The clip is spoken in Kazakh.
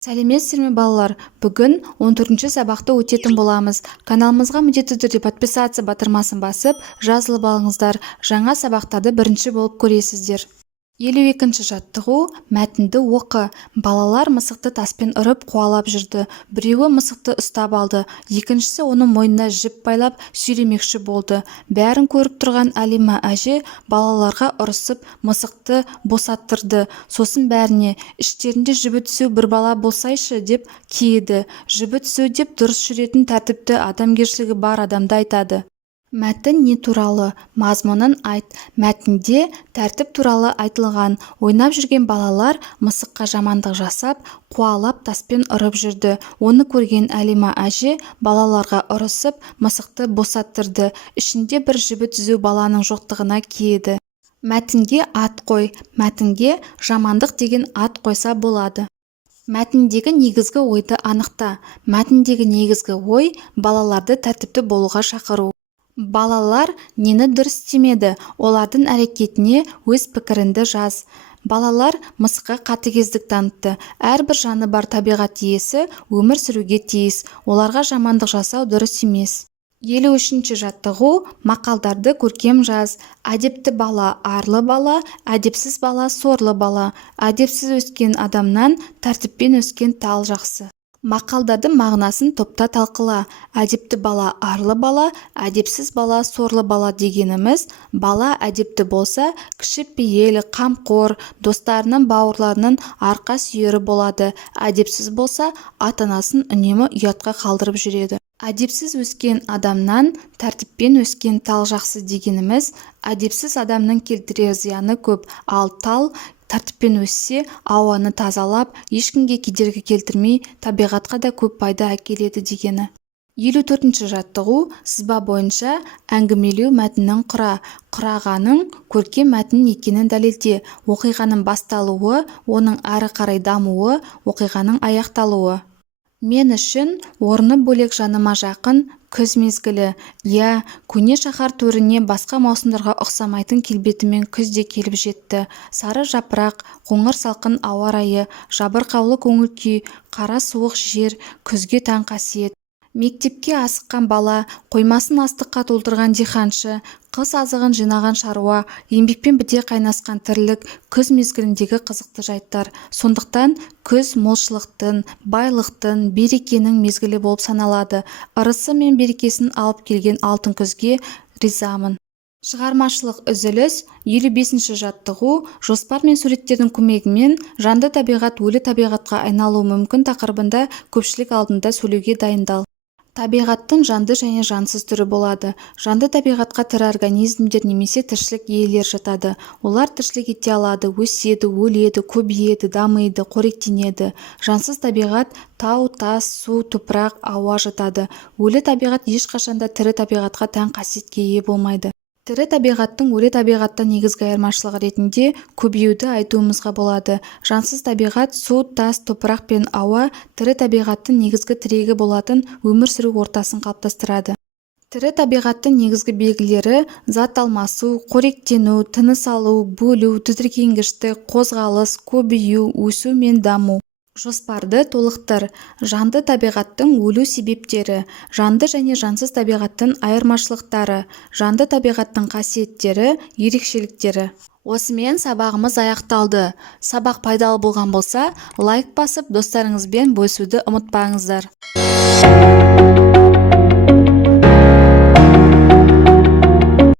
Сәлеметсіздер ме балалар? Бүгін 14-ші сабақты өтетін боламыз. Каналымызға міндетті түрде подписаться батырмасын басып, жазылып алыңыздар. Жаңа сабақтарды бірінші болып көресіздер. 52-ші жаттығу мәтінді оқы. Балалар мысықты таспен ұрып қуалап жүрді. Біреуі мысықты ұстап алды, екіншісі оның мойнына жіп байлап сүйремекші болды. Бәрін көріп тұрған Әлима әже балаларға ұрысып мысықты босаттырды. Сосын бәріне іштерінде жібі түсу бір бала болсайшы деп кейіді. Жібі түсу деп дұрыс жүретін тәртіпті адамгершілігі бар адамды айтады. Мәтін не туралы? Мазмұнын айт. Мәтінде тәртіп туралы айтылған. Ойнап жүрген балалар мысыққа жамандық жасап, қуалап таспен ұрып жүрді. Оны көрген Әлима әже балаларға ұрысып, мысықты босаттырды. Ішінде бір жібі түзу баланың жоқтығына кейіді. Мәтінге ат қой. Мәтінге жамандық деген ат қойса болады. Мәтіндегі негізгі ойды анықта. Мәтіндегі негізгі ой балаларды тәртіпті болуға шақыру. Балалар нені дұрыс істемеді? Олардың әрекетіне өз пікіріңді жаз. Балалар мысыққа қатыгездік танытты. Әрбір жаны бар табиғат иесі өмір сүруге тиіс. Оларға жамандық жасау дұрыс емес. 53-ші жаттығу мақалдарды көркем жаз. Әдепті бала арлы бала, әдепсіз бала сорлы бала. Әдепсіз өскен адамнан тәртіппен өскен тал жақсы. Мақалдардың мағынасын топта талқыла. Әдепті бала арлы бала, әдепсіз бала сорлы бала дегеніміз, бала әдепті болса, кішіпейіл, қамқор, достарының, бауырларының арқа сүйері болады. Әдепсіз болса, ата-анасын үнемі ұятқа қалдырып жүреді. Әдепсіз өскен адамнан тәртіппен өскен тал жақсы дегеніміз, әдепсіз адамның келтірер зияны көп, ал тал тәртіппен өссе, ауаны тазалап, ешкімге кедергі келтірмей, табиғатқа да көп пайда әкеледі дегені. 54-ші жаттығу сызба бойынша әңгімелеу мәтіннің құрағаның көркем мәтін екенін дәлелде. Оқиғаның басталуы, оның әрі қарай дамуы, оқиғаның аяқталуы. Мен үшін орны бөлек жаныма жақын күз мезгілі. Я, көне шаһар төріне басқа маусымдарға ұқсамайтын келбетімен күз де келіп жетті. Сары жапырақ, қоңыр салқын ауа райы, жабырқаулы көңіл күй, қара суық жер, күзге тән қасиет. Мектепке асыққан бала, қоймасын астыққа толтырған диханшы, қыс азығын жинаған шаруа, еңбекпен біте қайнасқан тірлік, күз мезгіліндегі қызықты жайттар. Сондықтан күз молшылықтың, байлықтың, берекенің мезгілі болып саналады. Ырысы мен берекесін алып келген алтын күзге ризамын. Шығармашылық үзіліс. 55-ші жаттығу жоспар мен суреттердің көмегімен жанды табиғат өлі табиғатқа айналуы мүмкін тақырыбында көпшілік алдында сөйлеуге дайындал. Табиғаттың жанды және жансыз түрі болады. Жанды табиғатқа тірі организмдер немесе тіршілік иелер жатады. Олар тіршілік ете алады, өседі, өледі, көбейеді, дамиды, қоректенеді. Жансыз табиғат тау, тас, су, топырақ, ауа жатады. Өлі табиғат ешқашанда тірі табиғатқа тән қасиетке ие болмайды. Тірі табиғаттың өлі табиғаттан негізгі айырмашылығы ретінде көбеюді айтуымызға болады. Жансыз табиғат су, тас, топырақ пен ауа тірі табиғаттың негізгі тірегі болатын өмір сүру ортасын қалыптастырады. Тірі табиғаттың негізгі белгілері зат алмасу, қоректену, тыныс алу, бөлу, тітіркенгіштік, қозғалыс, көбею, өсу мен даму. Жоспарды толықтыр. Жанды табиғаттың өлу себептері, жанды және жансыз табиғаттың айырмашылықтары, жанды табиғаттың қасиеттері, ерекшеліктері. Осымен сабағымыз аяқталды. Сабақ пайдалы болған болса, лайк басып, достарыңызбен бөлісуді ұмытпаңыздар.